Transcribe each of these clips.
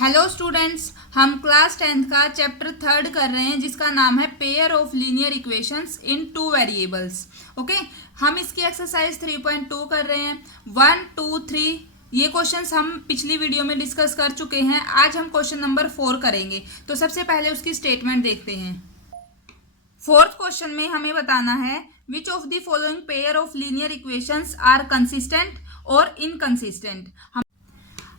Hello students, हम class 10th का chapter 3 कर रहे हैं जिसका नाम है pair of linear equations in two variables. Okay, हम इसकी एक्सरसाइज 3.2 कर रहे हैं। 1, 2, 3 ये क्वेश्चंस हम पिछली वीडियो में डिस्कस कर चुके हैं। आज हम क्वेश्चन नंबर 4 करेंगे। तो सबसे पहले उसकी स्टेटमेंट देखते हैं। फोर्थ क्वेश्चन में हमें बताना है which of the following pair of linear equations are consistent और इनकंसिस्टेंट।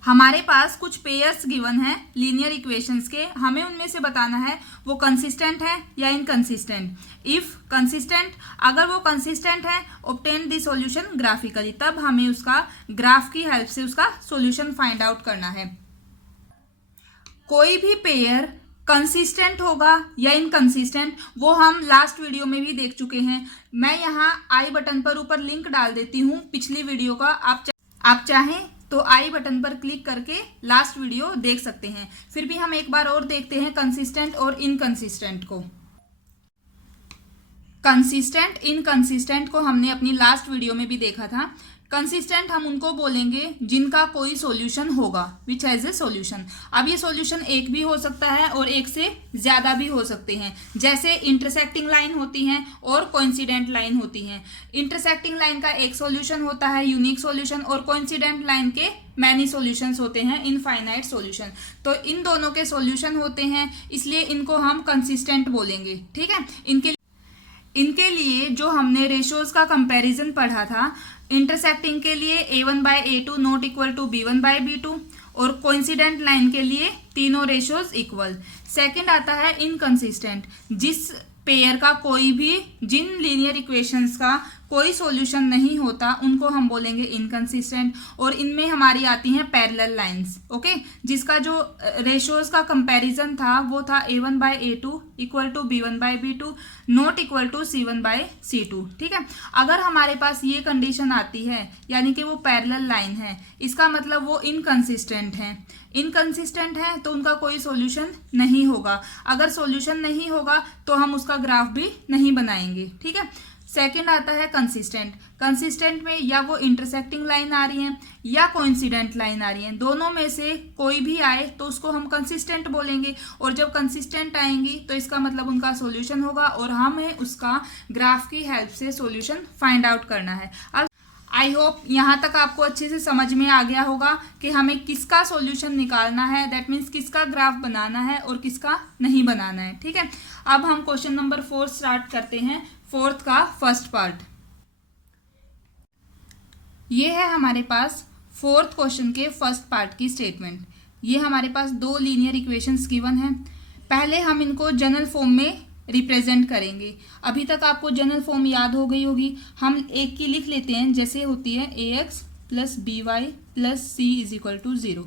हमारे पास कुछ पेयर्स गिवन हैं लीनियर इक्वेशंस के, हमें उनमें से बताना है वो कंसिस्टेंट है या इनकंसिस्टेंट। इफ कंसिस्टेंट, अगर वो कंसिस्टेंट है, ऑब्टेन द सॉल्यूशन ग्राफिकली, तब हमें उसका ग्राफ की हेल्प से उसका सॉल्यूशन फाइंड आउट करना है। कोई भी पेयर कंसिस्टेंट होगा या इनकंसिस्टेंट वो हम लास्ट वीडियो में भी देख चुके हैं। मैं यहाँ आई बटन पर ऊपर लिंक डाल देती हूँ पिछली वीडियो का, आप चाहें तो आई बटन पर क्लिक करके लास्ट वीडियो देख सकते हैं। फिर भी हम एक बार और देखते हैं कंसिस्टेंट और इनकंसिस्टेंट को। कंसिस्टेंट इनकंसिस्टेंट को हमने अपनी लास्ट वीडियो में भी देखा था। कंसिस्टेंट हम उनको बोलेंगे जिनका कोई सॉल्यूशन होगा, विच हैज ए सॉल्यूशन। अब ये सॉल्यूशन एक भी हो सकता है और एक से ज्यादा भी हो सकते हैं, जैसे इंटरसेक्टिंग लाइन होती हैं और कोइंसिडेंट लाइन होती हैं। इंटरसेक्टिंग लाइन का एक सॉल्यूशन होता है यूनिक सॉल्यूशन, और कोइंसिडेंट लाइन के मैनी सॉल्यूशंस होते हैं, इनफाइनाइट सॉल्यूशन। तो इन दोनों के सॉल्यूशन होते हैं, इसलिए इनको हम कंसिस्टेंट बोलेंगे। ठीक है, इनके लिए जो हमने रेशियोज का कंपैरिजन पढ़ा था, इंटरसेक्टिंग के लिए a1/a2 not equal to b1/b2, और कोइंसिडेंट लाइन के लिए तीनों रेशियोज इक्वल। सेकंड आता है इनकंसिस्टेंट, जिस पेयर का कोई भी, जिन लीनियर इक्वेशंस का कोई सॉल्यूशन नहीं होता उनको हम बोलेंगे इनकंसिस्टेंट। और इनमें हमारी आती हैं पैरेलल लाइंस। ओके, जिसका जो रेशियोज का कंपैरिजन था वो था a1/a2 equal to b1/b2 not equal to c1/c2। ठीक है, अगर हमारे पास ये कंडीशन आती है यानी कि वो पैरेलल लाइन है, इसका मतलब वो इनकंसिस्टेंट है। इनकंसिस्टेंट है तो उनका कोई सॉल्यूशन नहीं होगा। अगर सॉल्यूशन नहीं होगा तो हम उसका ग्राफ भी नहीं बनाएंगे। ठीक है, सेकंड आता है कंसिस्टेंट। कंसिस्टेंट में या वो इंटरसेक्टिंग लाइन आ रही है या कोइंसिडेंट लाइन आ रही है, दोनों में से कोई भी आए तो उसको हम कंसिस्टेंट बोलेंगे। और जब कंसिस्टेंट आएंगी तो इसका मतलब उनका सॉल्यूशन होगा और हमें उसका ग्राफ की हेल्प से सॉल्यूशन फाइंड आउट करना है। अब आई होप यहाँ तक आपको अच्छे से समझ में आ गया होगा कि हमें किसका सॉल्यूशन निकालना है, दैट मीन्स किसका ग्राफ बनाना है और किसका नहीं बनाना है। ठीक है, अब हम क्वेश्चन नंबर 4 स्टार्ट करते हैं। फोर्थ का फर्स्ट पार्ट ये है हमारे पास। फोर्थ क्वेश्चन के फर्स्ट पार्ट की स्टेटमेंट, ये हमारे पास दो लीनियर इक्वेशंस गिवन हैं। पहले हम इनको जनरल फॉर्म में रिप्रेजेंट करेंगे। अभी तक आपको जनरल फॉर्म याद हो गई होगी। हम एक की लिख लेते हैं, जैसे होती है ax plus by plus c is equal to 0।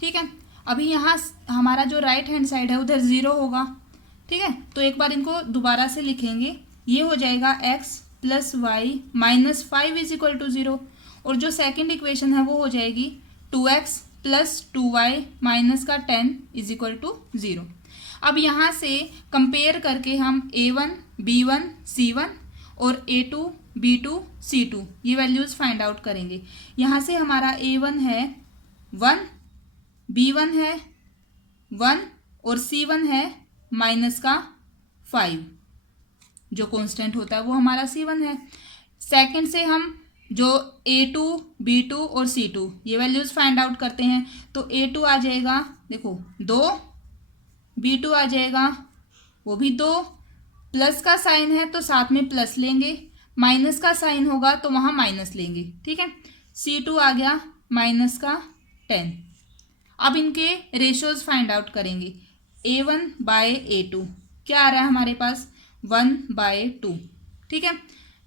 ठीक है, अभी यहाँ हमारा जो राइट हैंड साइड है उधर 0 होगा। ठीक है, तो एक बार इनको दोबारा से लिखेंगे, ये हो जाएगा x plus y minus 5 is equal to 0। और जो सेकेंड इक्वेशन है वो हो जाएगी 2x प्लस 2y माइनस का 10 इज इक्वल टू 0। अब यहाँ से कंपेयर करके हम a1 b1 c1 और a2 b2 c2 ये वैल्यूज फाइंड आउट करेंगे। यहाँ से हमारा a1 है 1, b1 है 1 और c1 है माइनस का 5, जो कांस्टेंट होता है वो हमारा c1 है। सेकंड से हम जो a2 b2 और c2 ये वैल्यूज फाइंड आउट करते हैं, तो a2 आ जाएगा, देखो 2, b2 आ जाएगा वो भी 2, प्लस का साइन है तो साथ में प्लस लेंगे, माइनस का साइन होगा तो वहाँ माइनस लेंगे। ठीक है, c2 आ गया माइनस का 10। अब इनके रेशियोज फाइंड आउट करेंगे। a1/a2 क्या आ रहा है हमारे पास 1/2। ठीक है,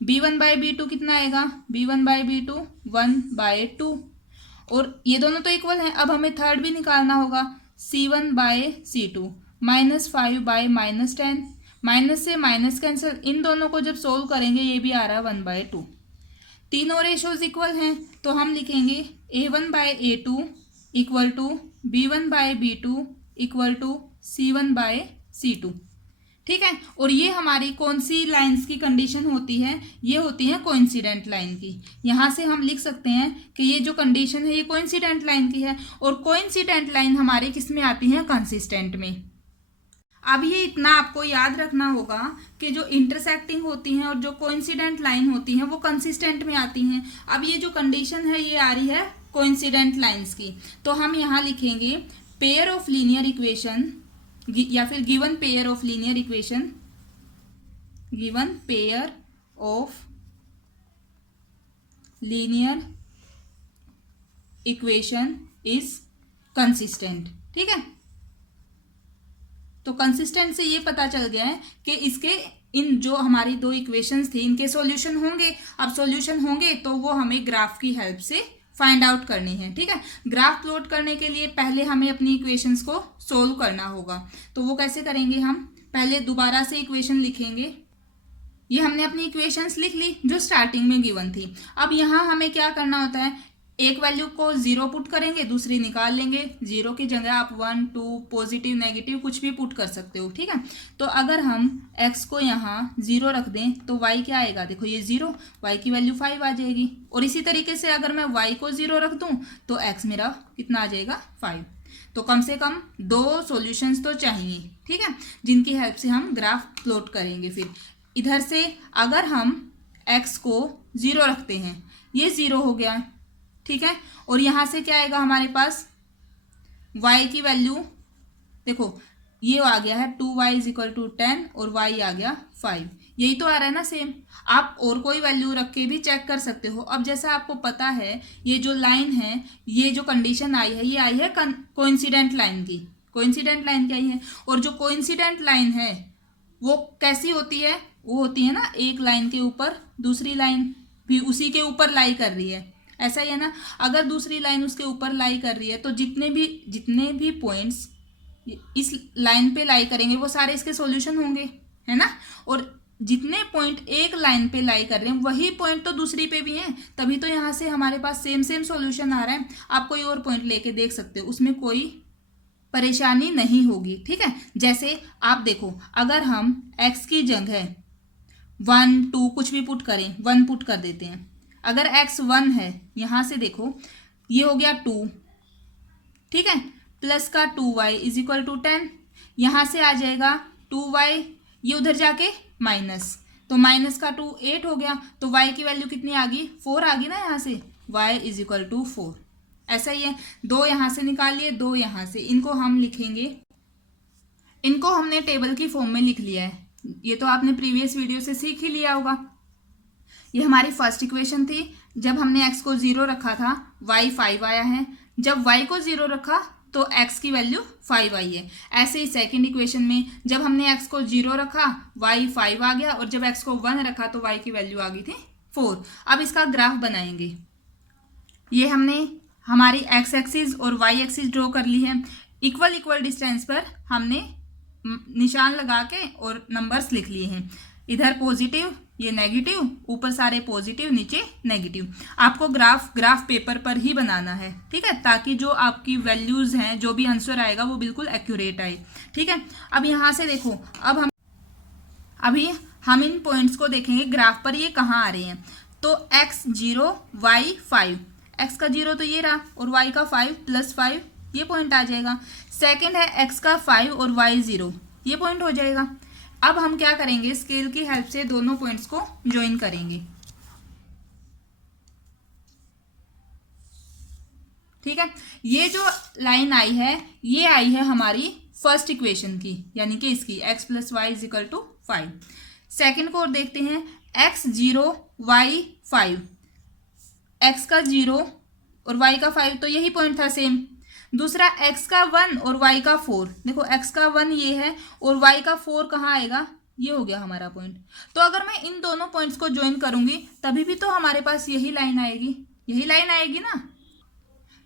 b1/b2 कितना आएगा, b1/b2 1/2, और ये दोनों तो इक्वल हैं। अब हमें थर्ड भी निकालना होगा, c1/c2 माइनस 5 माइनस 10, माइनस से माइनस कैंसिल, इन दोनों को जब सोल्व करेंगे ये भी आ रहा है 1/2। तीनों रेशियोज इक्वल हैं तो हम लिखेंगे a1/a2 equal to b1/b2 equal to c1/c2। ठीक है। और ये हमारी कौन सी लाइंस की कंडीशन होती है, ये होती है कोइंसिडेंट लाइन की। यहाँ से हम लिख सकते हैं कि ये जो कंडीशन है ये कोइंसिडेंट लाइन की है, और कोइंसिडेंट लाइन हमारी किस में आती है, कंसिस्टेंट में। अब ये इतना आपको याद रखना होगा कि जो इंटरसेक्टिंग होती हैं और जो कोइंसिडेंट लाइन होती हैं वो कंसिस्टेंट में आती हैं। अब ये जो कंडीशन है ये आ रही है कोइंसिडेंट लाइंस की, तो हम यहाँ लिखेंगे पेयर ऑफ लीनियर इक्वेशन या फिर given pair of linear equation, given pair of linear equation is consistent. ठीक है, तो कंसिस्टेंट से ये पता चल गया है कि इसके इन जो हमारी दो इक्वेशंस थी इनके सॉल्यूशन होंगे। अब सॉल्यूशन होंगे तो वो हमें ग्राफ की हेल्प से फाइंड आउट करनी है। ठीक है, ग्राफ प्लॉट करने के लिए पहले हमें अपनी इक्वेशंस को सोल्व करना होगा। तो वो कैसे करेंगे, हम पहले दोबारा से इक्वेशन लिखेंगे। ये हमने अपनी इक्वेशंस लिख ली जो स्टार्टिंग में गिवन थी। अब यहाँ हमें क्या करना होता है, एक वैल्यू को 0 पुट करेंगे, दूसरी निकाल लेंगे। 0 की जगह आप 1, 2 पॉजिटिव नेगेटिव कुछ भी पुट कर सकते हो। ठीक है, तो अगर हम x को यहाँ 0 रख दें तो y क्या आएगा, देखो ये 0, y की वैल्यू 5 आ जाएगी। और इसी तरीके से अगर मैं y को 0 रख दूं तो x मेरा कितना आ जाएगा, 5। तो कम से कम 2 सॉल्यूशंस तो चाहिए। ठीक है, जिनकी हेल्प से हम ग्राफ प्लॉट करेंगे। फिर इधर से अगर हम x को 0 रखते हैं, ये 0 हो गया। ठीक है, और यहाँ से क्या आएगा हमारे पास, y की वैल्यू देखो ये आ गया है 2y = 10 और y आ गया 5। यही तो आ रहा है ना सेम। आप और कोई वैल्यू रख के भी चेक कर सकते हो। अब जैसा आपको पता है ये जो लाइन है, ये जो कंडीशन आई है, ये आई है कोइंसिडेंट लाइन की। कोइंसिडेंट लाइन क्या है, और जो कोइंसिडेंट लाइन है वो कैसी होती है, वो होती है ना एक लाइन के ऊपर दूसरी लाइन भी उसी के ऊपर लाई कर रही है। ऐसा ही है ना, अगर दूसरी लाइन उसके ऊपर लाई कर रही है तो जितने भी पॉइंट्स इस लाइन पे लाई करेंगे वो सारे इसके सॉल्यूशन होंगे, है ना। और जितने पॉइंट एक लाइन पे लाई कर रहे हैं वही पॉइंट तो दूसरी पे भी हैं, तभी तो यहाँ से हमारे पास सेम सॉल्यूशन आ रहा है। आप कोई और पॉइंट लेके देख सकते हो, उसमें कोई परेशानी नहीं होगी। ठीक है, जैसे आप देखो अगर हम x की जगह 1, 2 कुछ भी पुट करें, 1 पुट कर देते हैं। अगर x 1 है, यहाँ से देखो ये हो गया 2, ठीक है, प्लस का 2y = 10। यहाँ से आ जाएगा 2y, ये उधर जाके माइनस, तो माइनस का 2 8 हो गया। तो y की वैल्यू कितनी आ गई, 4 आ गई ना यहाँ से, y = 4। ऐसा ही है, 2 यहाँ से निकाल लिए, 2 यहाँ से, इनको हम लिखेंगे, इनको हमने टेबल की फॉर्म में लिख लिया है। ये तो आपने प्रीवियस वीडियो से सीख ही लिया होगा। ये हमारी फर्स्ट इक्वेशन थी, जब हमने x को 0 रखा था y 5 आया है। जब y को 0 रखा तो x की वैल्यू 5 आई है। ऐसे ही सेकंड इक्वेशन में जब हमने x को 0 रखा y 5 आ गया, और जब x को 1 रखा तो y की वैल्यू आ गई थी 4। अब इसका ग्राफ बनाएंगे। ये हमने हमारी x एक्सिस और y एक्सिस ड्रॉ कर ली है। इक्वल डिस्टेंस पर हमने निशान लगा के और नंबर्स लिख लिए हैं। इधर पॉजिटिव, ये नेगेटिव, ऊपर सारे पॉजिटिव, नीचे नेगेटिव। आपको ग्राफ पेपर पर ही बनाना है। ठीक है, ताकि जो आपकी वैल्यूज़ हैं, जो भी आंसर आएगा वो बिल्कुल एक्यूरेट आए। ठीक है, अब यहाँ से देखो, अभी हम इन पॉइंट्स को देखेंगे ग्राफ पर ये कहाँ आ रहे हैं। तो x 0 y 5, x का 0 तो ये रहा और y का 5 + 5 ये पॉइंट आ जाएगा। सेकंड है x का 5 और y 0, ये पॉइंट हो जाएगा। अब हम क्या करेंगे, स्केल की हेल्प से दोनों पॉइंट्स को ज्वाइन करेंगे। ठीक है, ये जो लाइन आई है ये आई है हमारी फर्स्ट इक्वेशन की, यानी कि इसकी x + y = 5। सेकंड को और देखते हैं, x 0 y 5, x का 0 और y का 5 तो यही पॉइंट था सेम। दूसरा x का 1 और y का 4, देखो x का 1 ये है और y का 4 कहाँ आएगा, ये हो गया हमारा पॉइंट। तो अगर मैं इन दोनों पॉइंट्स को ज्वाइन करूंगी तभी भी तो हमारे पास यही लाइन आएगी, यही लाइन आएगी ना।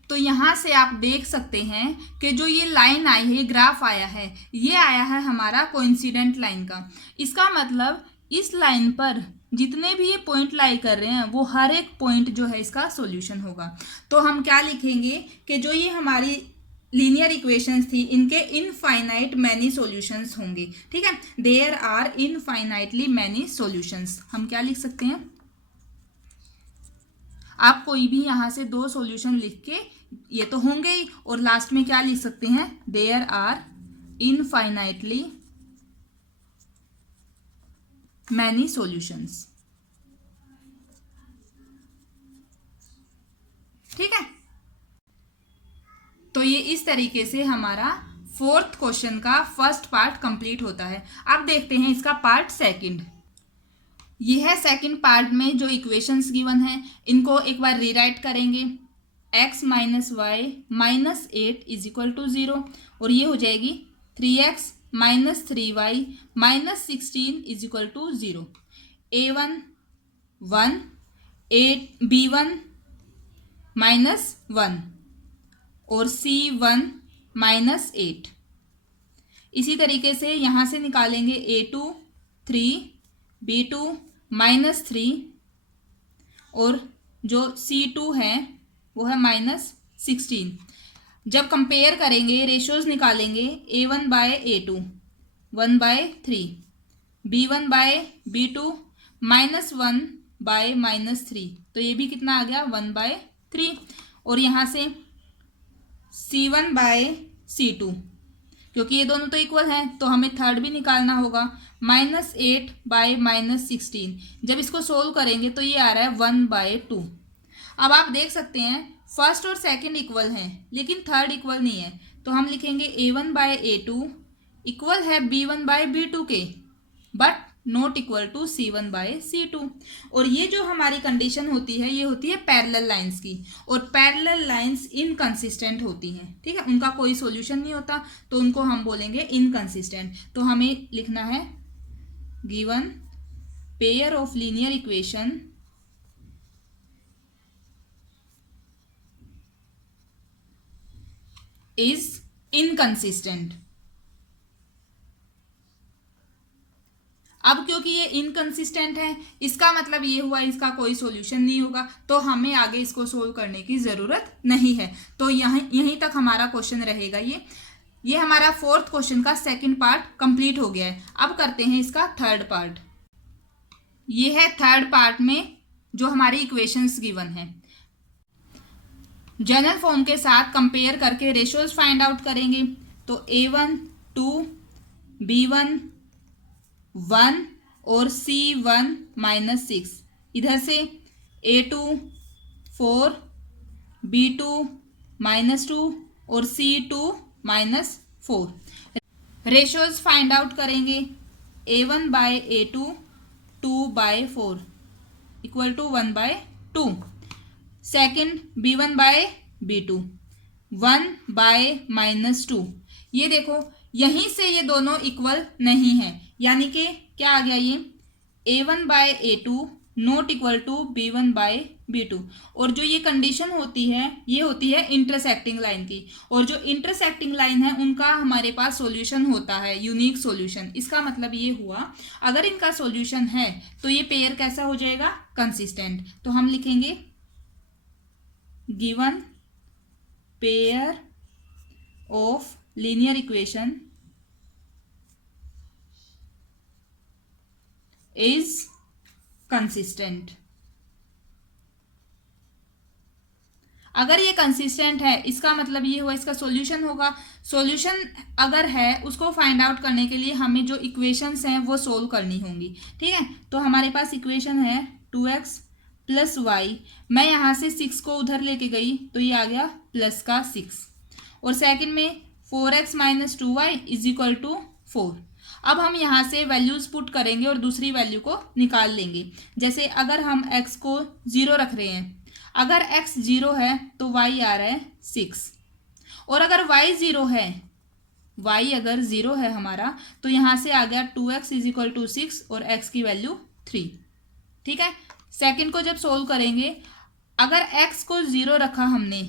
तो यहाँ से आप देख सकते हैं कि जो ये लाइन आई है, ग्राफ आया है, ये आया है हमारा कोइंसिडेंट लाइन का। इसका मतलब इस लाइन पर जितने भी ये पॉइंट लाई कर रहे हैं वो हर एक पॉइंट जो है इसका सॉल्यूशन होगा। तो हम क्या लिखेंगे कि जो ये हमारी लीनियर इक्वेशंस थी, इनके इनफाइनाइट मैनी सॉल्यूशंस होंगे। ठीक है, there are infinitely many solutions. हम क्या लिख सकते हैं, आप कोई भी यहाँ से दो सॉल्यूशन लिख के, ये तो होंगे ही, और लास्ट में क्या लिख सकते हैं, there are infinitely many solutions. ठीक है, तो ये इस तरीके से हमारा फोर्थ क्वेश्चन का फर्स्ट पार्ट कंप्लीट होता है। अब देखते हैं इसका पार्ट सेकंड। ये है सेकंड पार्ट में जो इक्वेशंस गिवन हैं, इनको एक बार रीराइट करेंगे। x minus y minus 8 is equal to 0, और ये हो जाएगी 3x minus 3y minus 16 is equal to 0। a1 1, b1 minus 1 और c1 माइनस 8। इसी तरीके से यहाँ से निकालेंगे a2 3, b2 माइनस 3, और जो c2 है वो है माइनस 16। जब कंपेयर करेंगे, रेशियोज निकालेंगे, a1 by a2 1 by 3, b1 by b2 minus 1 by minus 3, तो ये भी कितना आ गया 1 बाय 3। और यहाँ से c1 बाय c2, क्योंकि ये दोनों तो इक्वल हैं तो हमें थर्ड भी निकालना होगा, माइनस 8 बाय माइनस 16। जब इसको सोल्व करेंगे तो ये आ रहा है 1 बाय 2। अब आप देख सकते हैं फर्स्ट और सेकंड इक्वल हैं लेकिन थर्ड इक्वल नहीं है, तो हम लिखेंगे a1 बाय a2 इक्वल है b1 बाय b2 के, but not equal to c1 by c2। और ये जो हमारी कंडीशन होती है ये होती है पैरेलल लाइंस की, और पैरेलल लाइंस इनकंसिस्टेंट होती हैं। ठीक है, उनका कोई सॉल्यूशन नहीं होता, तो उनको हम बोलेंगे इनकंसिस्टेंट। तो हमें लिखना है given pair of linear equation is inconsistent. अब क्योंकि ये इनकंसिस्टेंट है, इसका मतलब ये हुआ इसका कोई सॉल्यूशन नहीं होगा, तो हमें आगे इसको सोल्व करने की ज़रूरत नहीं है। तो यहीं तक हमारा क्वेश्चन रहेगा। ये हमारा फोर्थ क्वेश्चन का सेकंड पार्ट कंप्लीट हो गया है। अब करते हैं इसका थर्ड पार्ट। ये है थर्ड पार्ट में जो हमारी इक्वेशंस गिवन है, जनरल फॉर्म के साथ कंपेयर करके रेशियोज फाइंड आउट करेंगे। तो a1 2, b1 1 और c1 माइनस 6, इधर से a2 4, b2 माइनस 2 और c2 minus 4। Ratios find out करेंगे, a1 by a2 2 by 4 equal to 1 by 2। Second b1 by b2 1 by minus 2। ये देखो यहीं से ये दोनों इक्वल नहीं है, यानी कि क्या आ गया, ये a1 by a2 not equal to b1 by b2। और जो ये कंडीशन होती है ये होती है इंटरसेक्टिंग लाइन की, और जो इंटरसेक्टिंग लाइन है उनका हमारे पास सॉल्यूशन होता है यूनिक सॉल्यूशन। इसका मतलब ये हुआ अगर इनका सॉल्यूशन है तो ये पेयर कैसा हो जाएगा, कंसिस्टेंट। तो हम लिखेंगे given pair of linear equation is consistent. अगर ये कंसिस्टेंट है इसका मतलब ये हुआ इसका सॉल्यूशन होगा। सॉल्यूशन अगर है उसको फाइंड आउट करने के लिए हमें जो इक्वेशंस हैं वो सोल्व करनी होंगी। ठीक है, तो हमारे पास इक्वेशन है 2x प्लस वाई, मैं यहाँ से 6 को उधर लेके गई तो ये आ गया प्लस का 6, और सेकंड में 4x minus 2y is equal to 4। अब हम यहाँ से वैल्यूज पुट करेंगे और दूसरी वैल्यू को निकाल लेंगे। जैसे अगर हम x को 0 रख रहे हैं, अगर x 0 है तो y आ रहा है 6, और अगर y 0 है, y अगर 0 है हमारा, तो यहाँ से आ गया 2x इज इक्वल टू 6 और x की वैल्यू 3। ठीक है, सेकंड को जब सोल्व करेंगे, अगर x को 0 रखा हमने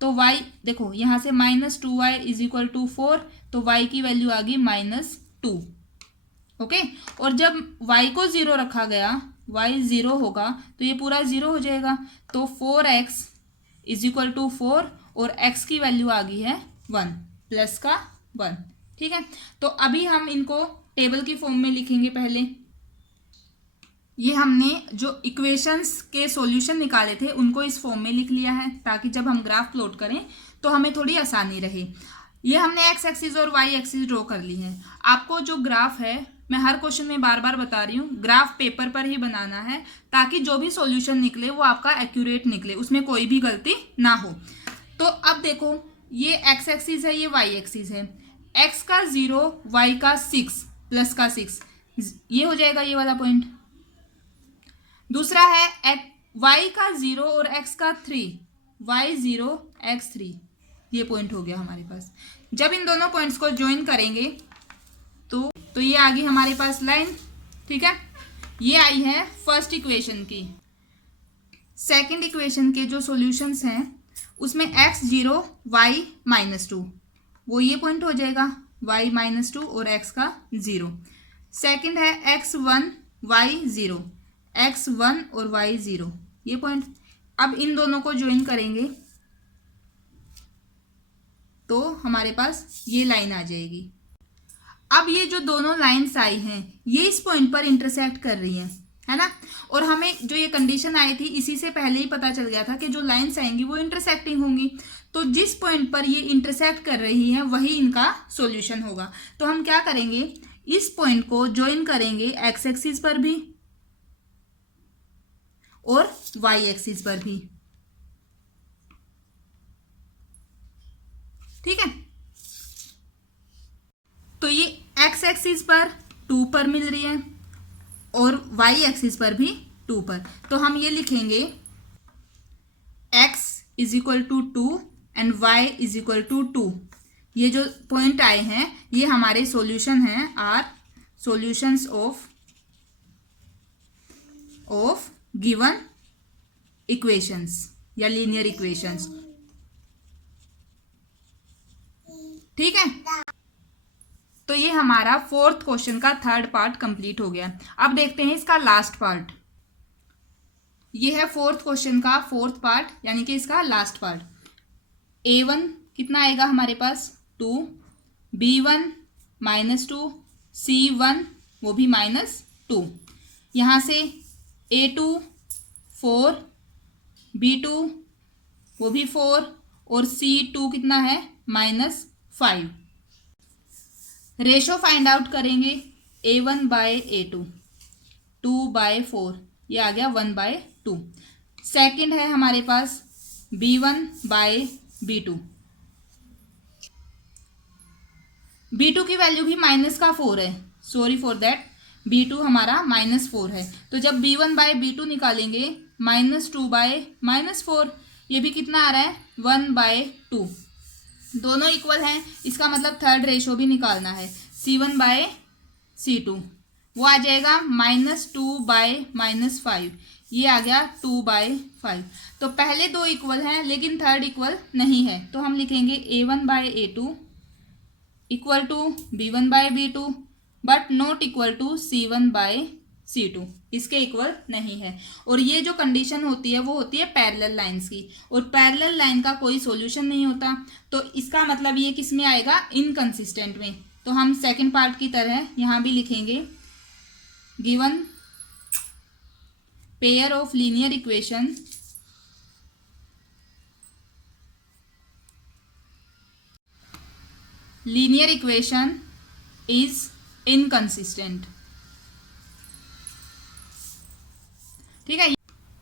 तो y देखो यहाँ से minus 2y is equal to 4, तो y की वैल्यू आ गई माइनस 2। ओके, और जब y को 0 रखा गया, y 0 होगा तो ये पूरा 0 हो जाएगा, तो 4x इज इक्वल टू 4 और x की वैल्यू आ गई है 1 प्लस का 1। ठीक है, तो अभी हम इनको टेबल की फॉर्म में लिखेंगे। पहले ये हमने जो इक्वेशंस के सॉल्यूशन निकाले थे उनको इस फॉर्म में लिख लिया है, ताकि जब हम ग्राफ प्लॉट करें तो हमें थोड़ी आसानी रहे। ये हमने एक्स एक्सिस और वाई एक्सिस ड्रॉ कर ली है। आपको जो ग्राफ है, मैं हर क्वेश्चन में बार बार बता रही हूँ, ग्राफ पेपर पर ही बनाना है, ताकि जो भी सॉल्यूशन निकले वो आपका एक्यूरेट निकले, उसमें कोई भी गलती ना हो। तो अब देखो, ये एक्स एक्सिस है, ये वाई एक्सिस है। एक्स का 0, वाई का 6 प्लस का 6, ये हो जाएगा ये वाला पॉइंट। दूसरा है वाई का 0 और एक्स का 3, वाई 0 एक्स 3, ये पॉइंट हो गया हमारे पास। जब इन दोनों पॉइंट्स को ज्वाइन करेंगे तो ये आ गई हमारे पास लाइन। ठीक है, ये आई है फर्स्ट इक्वेशन की। सेकंड इक्वेशन के जो सॉल्यूशंस हैं उसमें x 0 y -2, वो ये पॉइंट हो जाएगा y -2 और x का 0। सेकंड है x 1 y 0, x 1 और y 0, ये पॉइंट। अब इन दोनों को ज्वाइन करेंगे तो हमारे पास ये लाइन आ जाएगी। अब ये जो दोनों लाइन्स आई हैं ये इस पॉइंट पर इंटरसेक्ट कर रही हैं, है ना। और हमें जो ये कंडीशन आई थी इसी से पहले ही पता चल गया था कि जो लाइन्स आएंगी वो इंटरसेक्टिंग होंगी। तो जिस पॉइंट पर ये इंटरसेक्ट कर रही हैं वही इनका सॉल्यूशन होगा। तो हम क्या करेंगे, इस पॉइंट को ज्वाइन करेंगे एक्स एक्सिस पर भी और वाई एक्सिस पर भी। ठीक है, तो ये एक्स एक्सिस पर 2 पर मिल रही है और वाई एक्सिस पर भी 2 पर। तो हम ये लिखेंगे x is equal to 2 and y is equal to 2। ये जो पॉइंट आए हैं ये हमारे सॉल्यूशन हैं, are solutions of given equations या लीनियर इक्वेशंस। ठीक है, तो ये हमारा फोर्थ क्वेश्चन का थर्ड पार्ट कंप्लीट हो गया। अब देखते हैं इसका लास्ट पार्ट। ये है फोर्थ क्वेश्चन का फोर्थ पार्ट, यानी कि इसका लास्ट पार्ट। a1 कितना आएगा हमारे पास 2, b1 -2, c1 वो भी -2। यहाँ से a2 4, b2 वो भी 4 और c2 कितना है -5। रेशो फाइंड आउट करेंगे a1 बाय a2, 2/4, ये आ गया 1/2। सेकंड है हमारे पास b1 बाय b2, b2 की वैल्यू भी -4 है, सॉरी फॉर दैट, b2 हमारा -4 है। तो जब b1 बाय b2 निकालेंगे -2/-4, ये भी कितना आ रहा है 1/2। दोनों इक्वल हैं, इसका मतलब थर्ड रेशो भी निकालना है, c1 बाय c2, वो आ जाएगा -2/-5, ये आ गया 2/5। तो पहले दो इक्वल हैं लेकिन थर्ड इक्वल नहीं है, तो हम लिखेंगे a1 by a2 equal to b1 by b2 but not equal to c1 by c2, इसके इक्वल नहीं है। और ये जो कंडीशन होती है वो होती है पैरेलल लाइंस की, और पैरेलल लाइन का कोई सॉल्यूशन नहीं होता। तो इसका मतलब ये किस में आएगा, इनकंसिस्टेंट में। तो हम सेकंड पार्ट की तरह यहाँ भी लिखेंगे given pair of linear equation is inconsistent. ठीक है,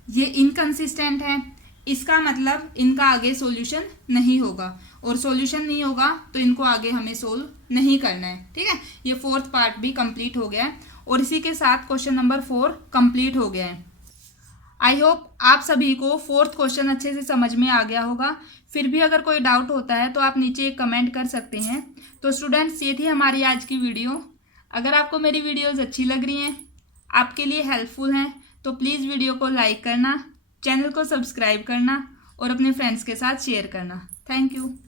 ये इनकंसिस्टेंट है, इसका मतलब इनका आगे सॉल्यूशन नहीं होगा, और सॉल्यूशन नहीं होगा तो इनको आगे हमें सोल्व नहीं करना है। ठीक है, ये फोर्थ पार्ट भी कंप्लीट हो गया है और इसी के साथ क्वेश्चन नंबर 4 कंप्लीट हो गया है। आई होप आप सभी को फोर्थ क्वेश्चन अच्छे से समझ में आ गया होगा। फिर भी अगर कोई डाउट होता है तो आप नीचे एक कमेंट कर सकते हैं। तो स्टूडेंट्स, ये थी हमारी आज की वीडियो। अगर आपको मेरी वीडियोज़ अच्छी लग रही हैं, आपके लिए हेल्पफुल हैं, तो प्लीज़ वीडियो को लाइक करना, चैनल को सब्सक्राइब करना और अपने फ्रेंड्स के साथ शेयर करना। Thank you.